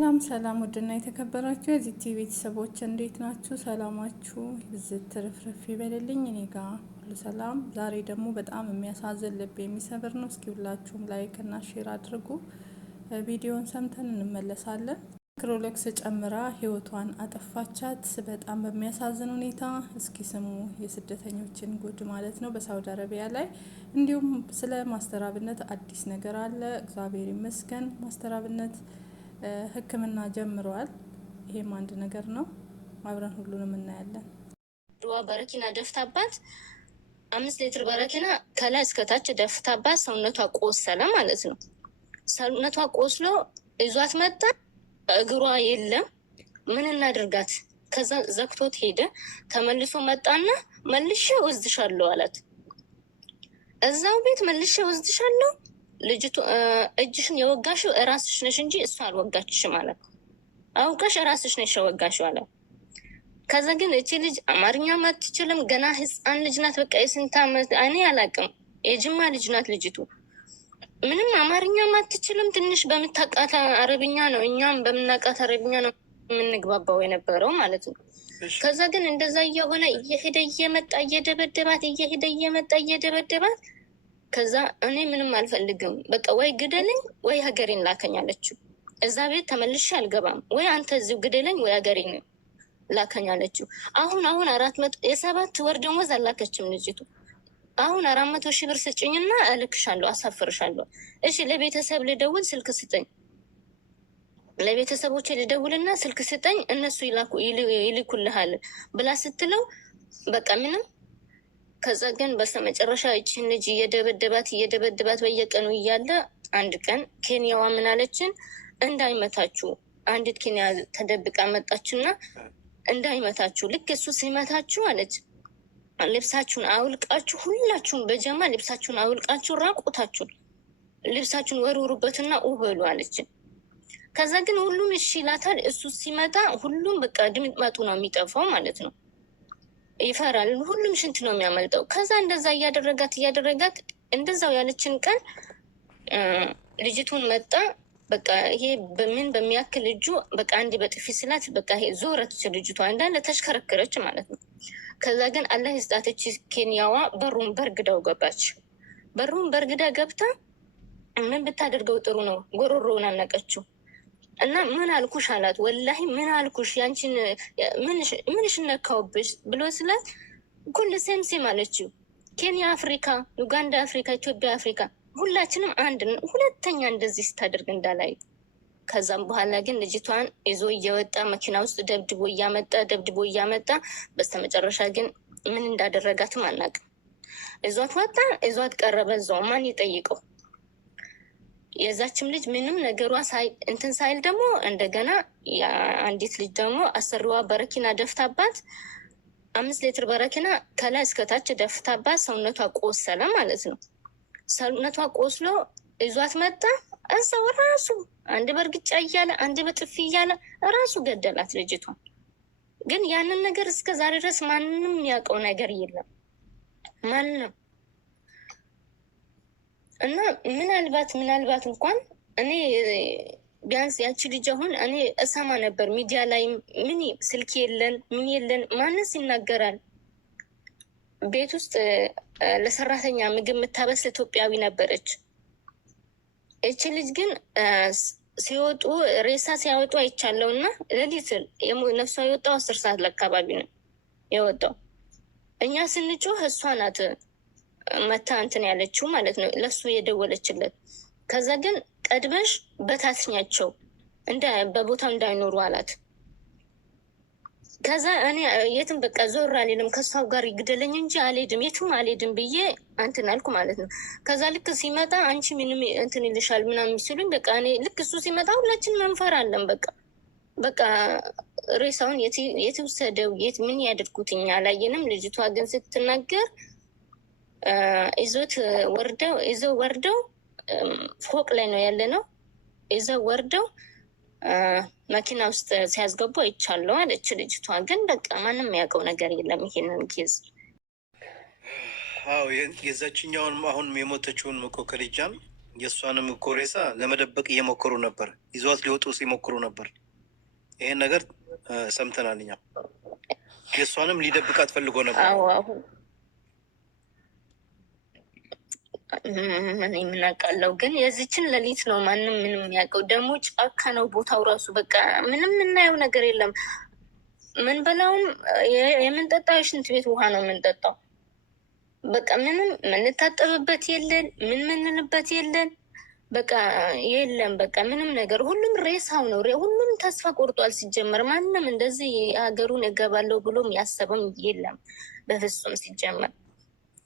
ሰላም ሰላም ውድና የተከበራችሁ የዚህ ቲቪ ቤተሰቦች እንዴት ናችሁ? ሰላማችሁ ብዝት ትርፍርፍ ይበልልኝ። እኔ ጋር ሁሉ ሰላም። ዛሬ ደግሞ በጣም የሚያሳዝን ልብ የሚሰብር ነው። እስኪ ሁላችሁም ላይክ እና ሼር አድርጉ። ቪዲዮን ሰምተን እንመለሳለን። ክሮሌክስ ጨምራ ህይወቷን አጠፋቻት በጣም በሚያሳዝን ሁኔታ። እስኪ ስሙ የስደተኞችን ጉድ ማለት ነው በሳውዲ አረቢያ ላይ። እንዲሁም ስለ ማስተር አብነት አዲስ ነገር አለ። እግዚአብሔር ይመስገን ማስተር አብነት ሕክምና ጀምረዋል። ይሄም አንድ ነገር ነው። አብረን ሁሉንም እናያለን። ድዋ በረኪና ደፍታባት 5 ሊትር በረኪና ከላይ እስከታች ደፍታባት ሰውነቷ ቆሰለ ማለት ነው። ሰውነቷ ቆስሎ ይዟት መጣ። እግሯ የለም። ምን እናድርጋት? ከዛ ዘግቶት ሄደ። ተመልሶ መጣና መልሼ ወስድሻለሁ አላት። እዛው ቤት መልሼ ወስድሻለሁ፣ ልጅቱ እጅሽን የወጋሽው እራስሽ ነሽ እንጂ እሷ አልወጋችሽም አለ። አውቀሽ እራስሽ ነሽ የወጋሽው አለ። ከዛ ግን እቺ ልጅ አማርኛም አትችልም፣ ገና ህፃን ልጅ ናት። በቃ የስንት ዓመት እኔ አላቅም፣ የጅማ ልጅ ናት ልጅቱ። ምንም አማርኛም አትችልም። ትንሽ በምታውቃት አረብኛ ነው፣ እኛም በምናውቃት አረብኛ ነው የምንግባባው የነበረው ማለት ነው። ከዛ ግን እንደዛ እየሆነ እየሄደ እየመጣ እየደበደባት፣ እየሄደ እየመጣ እየደበደባት። ከዛ እኔ ምንም አልፈልግም፣ በቃ ወይ ግደልኝ ወይ ሀገሬን ላከኝ አለችው። እዛ ቤት ተመልሼ አልገባም፣ ወይ አንተ እዚሁ ግደለኝ ወይ ሀገሬን ላከኝ አለችው። አሁን 7 ወር ደሞዝ አላከችም ልጅቱ። አሁን 400 ሺህ ብር ስጭኝና እልክሻለሁ፣ አሳፍርሻለሁ። እሺ ለቤተሰብ ልደውል፣ ስልክ ስጠኝ፣ ለቤተሰቦች ልደውልና ስልክ ስጠኝ፣ እነሱ ይልኩልሃል ብላ ስትለው በቃ ምንም። ከዛ ግን በስተመጨረሻ ይችን ልጅ እየደበደባት በየቀኑ እያለ አንድ ቀን ኬንያዋ ምን አለችን? እንዳይመታችሁ። አንዲት ኬንያ ተደብቃ መጣችና እንዳይመታችሁ፣ ልክ እሱ ሲመታችሁ አለች፣ ልብሳችሁን አውልቃችሁ ሁላችሁም በጀማ ልብሳችሁን አውልቃችሁ ራቁታችሁን ልብሳችሁን ወርውሩበትና ውበሉ አለችን። ከዛ ግን ሁሉም እሺ ይላታል። እሱ ሲመጣ ሁሉም በቃ ድምጥማጡ ነው የሚጠፋው ማለት ነው። ይፈራል። ሁሉም ሽንት ነው የሚያመልጠው። ከዛ እንደዛ እያደረጋት እንደዛው ያለችን ቀን ልጅቱን መጣ። በቃ ይሄ በምን በሚያክል እጁ በቃ አንድ በጥፊ ስላት በቃ ይሄ ዞረት ልጅቷ እንዳለ ተሽከረከረች ማለት ነው። ከዛ ግን አላህ ይስጣተች ኬንያዋ በሩን በርግዳው ገባች። በሩን በርግዳ ገብታ ምን ብታደርገው ጥሩ ነው? ጎሮሮውን አነቀችው እና ምን አልኩሽ አላት። ወላሂ ምን አልኩሽ? ያንቺን ምንሽ ነካውብሽ ብሎ ስላት ኩል ሴም አለችው። ኬንያ አፍሪካ፣ ዩጋንዳ አፍሪካ፣ ኢትዮጵያ አፍሪካ፣ ሁላችንም አንድ። ሁለተኛ እንደዚህ ስታደርግ እንዳላይ። ከዛም በኋላ ግን ልጅቷን ይዞ እየወጣ መኪና ውስጥ ደብድቦ እያመጣ በስተመጨረሻ ግን ምን እንዳደረጋትም አናውቅም። ይዟት ወጣ፣ ይዟት ቀረበ። እዛው ማን ይጠይቀው? የዛችም ልጅ ምንም ነገሯ እንትን ሳይል ደግሞ እንደገና አንዲት ልጅ ደግሞ አሰሪዋ በረኪና ደፍታባት 5 ሊትር በረኪና ከላይ እስከታች ደፍታባት ሰውነቷ ቆሰለ ማለት ነው። ሰውነቷ ቆስሎ ይዟት መጣ። እዛው ራሱ አንድ በእርግጫ እያለ አንድ በጥፊ እያለ ራሱ ገደላት ልጅቷ። ግን ያንን ነገር እስከ ዛሬ ድረስ ማንም ያውቀው ነገር የለም ማንም። እና ምናልባት እንኳን እኔ ቢያንስ ያቺ ልጅ አሁን እኔ እሰማ ነበር ሚዲያ ላይ ምን ስልክ የለን ምን የለን ማንስ ይናገራል። ቤት ውስጥ ለሰራተኛ ምግብ የምታበስል ኢትዮጵያዊ ነበረች። እቺ ልጅ ግን ሲወጡ ሬሳ ሲያወጡ አይቻለው እና ሌሊት ነፍሷ የወጣው 10 ሰዓት አካባቢ ነው የወጣው። እኛ ስንጮህ እሷ ናት መታ እንትን ያለችው ማለት ነው፣ ለሱ የደወለችለት። ከዛ ግን ቀድመሽ በታትኛቸው በቦታው እንዳይኖሩ አላት። ከዛ እኔ የትም በቃ ዞር አልልም፣ ከሷው ጋር ይግደለኝ እንጂ አልሄድም፣ የትም አልሄድም ብዬ እንትን አልኩ ማለት ነው። ከዛ ልክ ሲመጣ አንቺ ምንም እንትን ይልሻል ምናምን ሲሉኝ በቃ እኔ ልክ እሱ ሲመጣ ሁላችን መንፈራለን። በቃ ሬሳውን የት ውሰደው ምን ያደርጉት እኛ አላየንም። ልጅቷ ግን ስትናገር ይዘው ወርደው ፎቅ ላይ ነው ያለ ነው። ይዘው ወርደው መኪና ውስጥ ሲያስገቡ አይቻለሁ አለች ልጅቷ። ግን በቃ ማንም ያውቀው ነገር የለም ይሄንን ኬዝ። የዛችኛውን አሁን የሞተችውን መኮከልጃም የእሷንም እኮ ሬሳ ለመደበቅ እየሞከሩ ነበር፣ ይዟት ሊወጡ ሲሞክሩ ነበር። ይሄን ነገር ሰምተናል እኛ። የእሷንም ሊደብቃት ፈልጎ ነበር። ምን የምናውቃለው ግን የዚችን ሌሊት ነው ማንም ምንም የሚያውቀው። ደግሞ ጫካ ነው ቦታው ራሱ። በቃ ምንም የምናየው ነገር የለም። ምን በላውም የምንጠጣው የሽንት ቤት ውሃ ነው የምንጠጣው። በቃ ምንም ምንታጠብበት የለን፣ ምን ምንልበት የለን። በቃ የለም በቃ ምንም ነገር። ሁሉም ሬሳው ነው። ሁሉም ተስፋ ቆርጧል። ሲጀመር ማንም እንደዚህ ሀገሩን እገባለሁ ብሎም ያሰበም የለም በፍጹም ሲጀመር።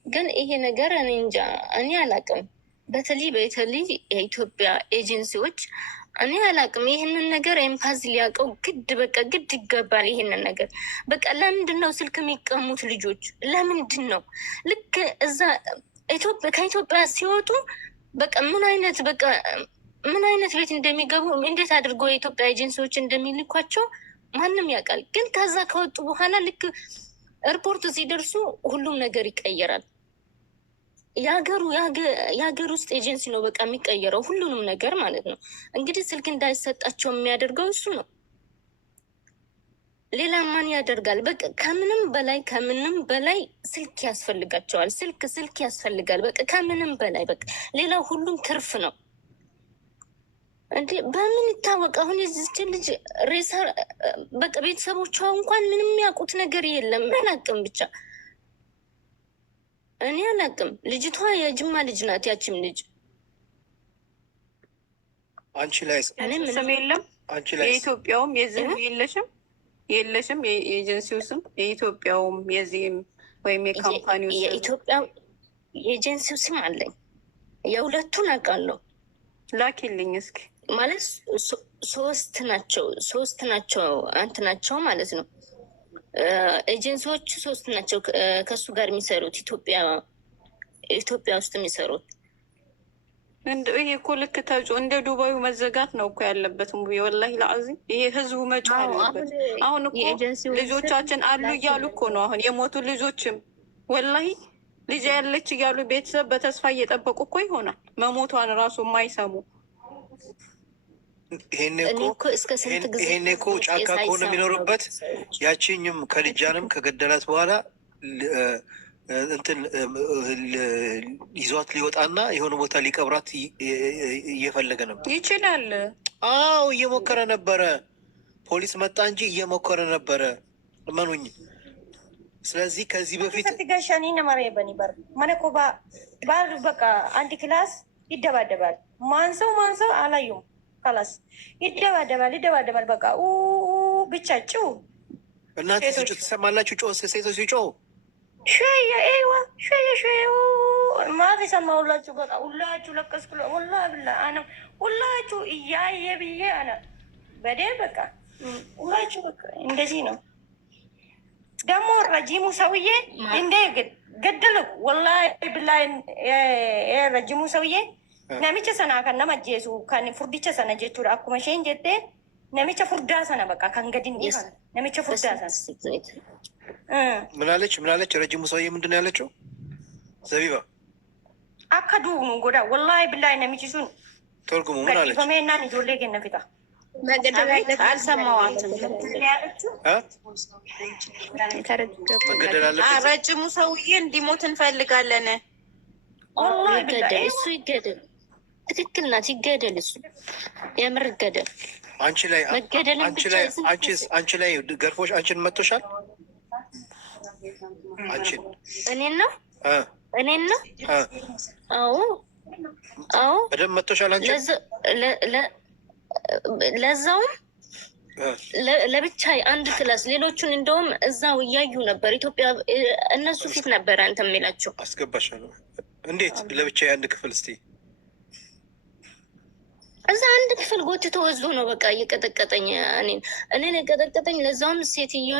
ግን ይሄ ነገር እኔ እንጃ፣ እኔ አላቅም። በተለይ የኢትዮጵያ ኤጀንሲዎች እኔ አላቅም። ይህንን ነገር ኤምፓዚ ሊያውቀው ግድ በቃ ግድ ይገባል። ይህንን ነገር በቃ ለምንድን ነው ስልክ የሚቀሙት ልጆች? ለምንድን ነው ልክ እዛ ከኢትዮጵያ ሲወጡ በቃ ምን አይነት ቤት እንደሚገቡ እንዴት አድርጎ የኢትዮጵያ ኤጀንሲዎች እንደሚልኳቸው ማንም ያውቃል። ግን ከዛ ከወጡ በኋላ ልክ ኤርፖርት ሲደርሱ ሁሉም ነገር ይቀየራል። የሀገር ውስጥ ኤጀንሲ ነው በቃ የሚቀየረው ሁሉንም ነገር ማለት ነው። እንግዲህ ስልክ እንዳይሰጣቸው የሚያደርገው እሱ ነው። ሌላ ማን ያደርጋል? በቃ ከምንም በላይ ስልክ ያስፈልጋቸዋል። ስልክ ያስፈልጋል። በቃ ከምንም በላይ በቃ ሌላው ሁሉም ትርፍ ነው። እንዴ በምን ይታወቅ? አሁን የዚችን ልጅ ሬሳ በቃ ቤተሰቦቿ እንኳን ምንም የሚያውቁት ነገር የለም። አላቅም ብቻ እኔ አላቅም። ልጅቷ የጅማ ልጅ ናት። ያችም ልጅ አንቺ ላይ ስም የለም። የኢትዮጵያውም የዚህም የለሽም የኤጀንሲው ስም የኢትዮጵያውም የዚህም ወይም የካምፓኒው ስም የኢትዮጵያ የኤጀንሲው ስም አለኝ። የሁለቱን አውቃለሁ። ላኪልኝ እስኪ። ማለት ሶስት ናቸው አንት ናቸው ማለት ነው። ኤጀንሲዎቹ ሶስት ናቸው ከሱ ጋር የሚሰሩት ኢትዮጵያ ውስጥ የሚሰሩት። ይሄ እኮ ልክ እንደ ዱባዩ መዘጋት ነው እኮ ያለበት። ወላሂ ለአዚም ይሄ ህዝቡ መጮ አለበት። አሁን እኮ ልጆቻችን አሉ እያሉ እኮ ነው አሁን የሞቱ ልጆችም ወላሂ ልጅ ያለች እያሉ ቤተሰብ በተስፋ እየጠበቁ እኮ ይሆናል መሞቷን ራሱ የማይሰሙ። ይሄኔ እኮ ጫካ ከሆነ የሚኖሩበት ያቺኝም ከልጃንም ከገደላት በኋላ እንትን ይዟት ሊወጣና የሆነ ቦታ ሊቀብራት እየፈለገ ነበር። ይችላል። አዎ እየሞከረ ነበረ። ፖሊስ መጣ እንጂ እየሞከረ ነበረ። እመኑኝ። ስለዚህ ከዚህ በፊት ትገሻኒ ነመሬ በኒበር መነኮ ባሉ በቃ አንድ ክላስ ይደባደባል። ማንሰው አላዩም። ካላስ ይደባደባል። በቃ ብቻ ጭው እናንተ ስጩ ትሰማላችሁ። ጮ ሴቶች ሲጮው ሸየ ማት የሰማሁላችሁ በቃ ሁላችሁ ለቀስኩ። ወላ ብላ አነ ሁላችሁ እያየ ብዬ አነ በዴ በቃ ሁላችሁ በቃ እንደዚህ ነው። ደግሞ ረጂሙ ሰውዬ እንደ ገደሉ ወላ ብላ ረጂሙ ሰውዬ ነሚቸ ሰና ከነ መጀሱ ከን ፉርዲቸ ሰነ ጀቹ አኩመ ሸን ጀቴ ነሚቸ ፉርዳ ሰነ በቃ ከንገድን ነሚቸ ፉርዳ ሰነ ምናለች ረጅሙ ሰውዬ ምንድን ነው ያለችው? ዘቢባ አካዱ ጎዳ ወላሂ ብላይ ነሚችሱን ተርጉሙ ምን አለች? ፈሜና ንጆሌ ገነፊታ መገደል አልሰማዋትም። መገደል አለበት። ረጅሙ ሰውዬ እንዲሞት እንፈልጋለን። እሱ ይገደል። ትክክል ናት። ይገደል። እሱ የምር ይገደል። አንቺ ላይ ገርፎች አንቺን መጥቶሻል። አንቺን እኔን ነው። አዎ በደምብ መጥቶሻል። አንቺ ለዛውም ለብቻ አንድ ክላስ። ሌሎቹን እንደውም እዛው እያዩ ነበር። ኢትዮጵያ እነሱ ፊት ነበር አንተ የሚላቸው። አስገባሻለሁ። እንዴት ለብቻ የአንድ ክፍል? እስቲ እዛ አንድ ክፍል ጎትቶ ወስዶ ነው በቃ እየቀጠቀጠኝ እኔን የቀጠቀጠኝ። ለዛውም ሴትዮ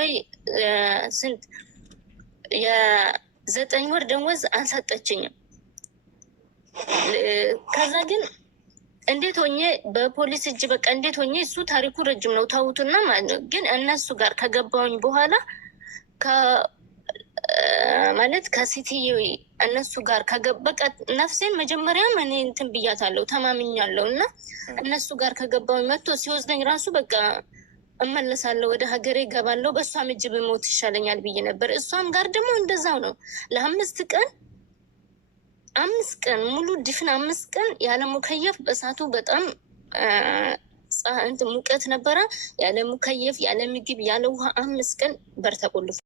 ስንት የ9 ወር ደሞዝ አልሰጠችኝም። ከዛ ግን እንዴት ሆኜ በፖሊስ እጅ በቃ እንዴት ሆኜ እሱ ታሪኩ ረጅም ነው ታውቱና ማለት ነው። ግን እነሱ ጋር ከገባውኝ በኋላ ማለት ከሴትዮ እነሱ ጋር ከገበቀ ነፍሴን መጀመሪያም እኔ እንትን ብያታለሁ ተማምኛለሁ እና እነሱ ጋር ከገባው መጥቶ ሲወስደኝ ራሱ በቃ እመለሳለሁ ወደ ሀገሬ እገባለሁ በእሷም እጅ ብሞት ይሻለኛል ብዬ ነበር። እሷም ጋር ደግሞ እንደዛው ነው። ለ5 ቀን 5 ቀን ሙሉ ድፍን 5 ቀን ያለ ሙከየፍ በሳቱ በጣም ሙቀት ነበረ። ያለ ሙከየፍ ያለ ምግብ ያለ ውሃ 5 ቀን በር ተቆልፎ